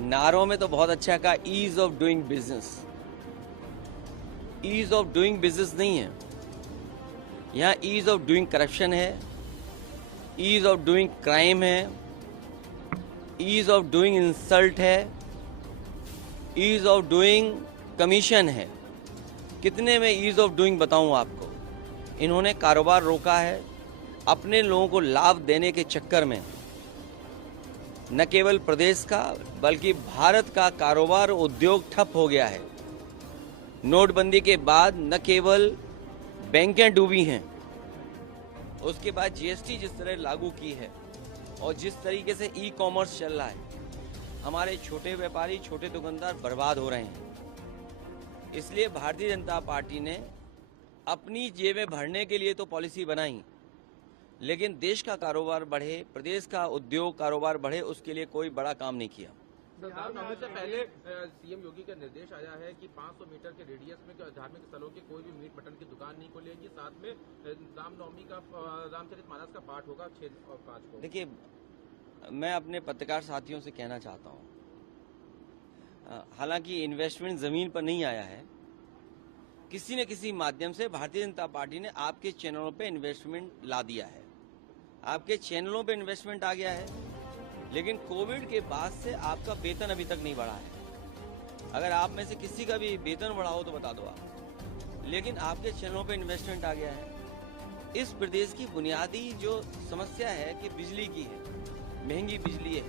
नारों में तो बहुत अच्छा कहा, ease of doing business. Ease of doing business नहीं है, यहाँ ईज ऑफ डूइंग करप्शन है, ईज ऑफ डूइंग क्राइम है, ईज ऑफ डूइंग इंसल्ट है, ईज ऑफ डूइंग कमीशन है। कितने में ईज ऑफ डूइंग बताऊं आपको। इन्होंने कारोबार रोका है, अपने लोगों को लाभ देने के चक्कर में न केवल प्रदेश का बल्कि भारत का कारोबार उद्योग ठप हो गया है। नोटबंदी के बाद न केवल बैंकें डूबी हैं, उसके बाद जीएसटी जिस तरह लागू की है और जिस तरीके से ई कॉमर्स चल रहा है, हमारे छोटे व्यापारी, छोटे दुकानदार बर्बाद हो रहे हैं। इसलिए भारतीय जनता पार्टी ने अपनी जेबें भरने के लिए तो पॉलिसी बनाई, लेकिन देश का कारोबार बढ़े, प्रदेश का उद्योग कारोबार बढ़े, उसके लिए कोई बड़ा काम नहीं किया। रामनवमी से पहले सीएम योगी का निर्देश आया है कि 500 मीटर के रेडियस में धार्मिक स्थलों के कोई भी मीट मटन की दुकान नहीं खोलेगी। साथ में रामनवमी का रामचरितमानस का पाठ होगा 6 और 5 को। देखिए, मैं अपने पत्रकार साथियों से कहना चाहता हूँ, हालांकि इन्वेस्टमेंट जमीन पर नहीं आया है, किसी न किसी माध्यम से भारतीय जनता पार्टी ने आपके चैनलों पे इन्वेस्टमेंट ला दिया है, आपके चैनलों पे इन्वेस्टमेंट आ गया है। लेकिन कोविड के बाद से आपका वेतन अभी तक नहीं बढ़ा है। अगर आप में से किसी का भी वेतन बढ़ा हो तो बता दो आप। लेकिन आपके चैनलों पे इन्वेस्टमेंट आ गया है। इस प्रदेश की बुनियादी जो समस्या है कि बिजली की है, महंगी बिजली है,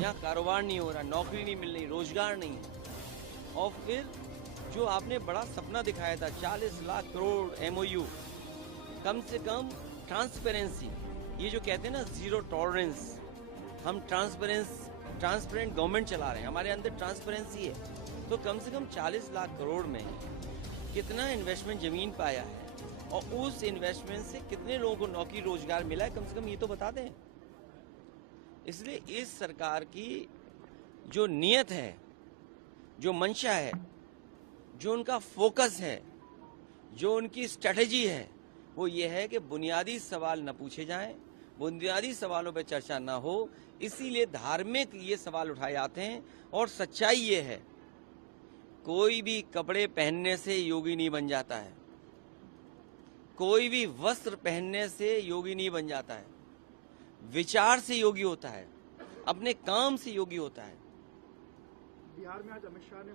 यहाँ कारोबार नहीं हो रहा, नौकरी नहीं मिल रही, रोजगार नहीं है। और फिर जो आपने बड़ा सपना दिखाया था 40 लाख करोड़ MOU, कम से कम ट्रांसपेरेंसी, ये जो कहते हैं ना जीरो टॉलरेंस, हम ट्रांसपेरेंट गवर्नमेंट चला रहे हैं, हमारे अंदर ट्रांसपेरेंसी है। तो कम से कम 40 लाख करोड़ में कितना इन्वेस्टमेंट जमीन पे आया है और उस इन्वेस्टमेंट से कितने लोगों को नौकरी रोजगार मिला है, कम से कम ये तो बता दें। इसलिए इस सरकार की जो नीयत है, जो मंशा है, जो उनका फोकस है, जो उनकी स्ट्रेटेजी है, वो ये है कि बुनियादी सवाल न पूछे जाएं, बुनियादी सवालों पर चर्चा न हो। इसीलिए धार्मिक ये सवाल उठाए जाते हैं। और सच्चाई ये है, कोई भी कपड़े पहनने से योगी नहीं बन जाता है, कोई भी वस्त्र पहनने से योगी नहीं बन जाता है। विचार से योगी होता है, अपने काम से योगी होता है। बिहार में आज अमित शाह ने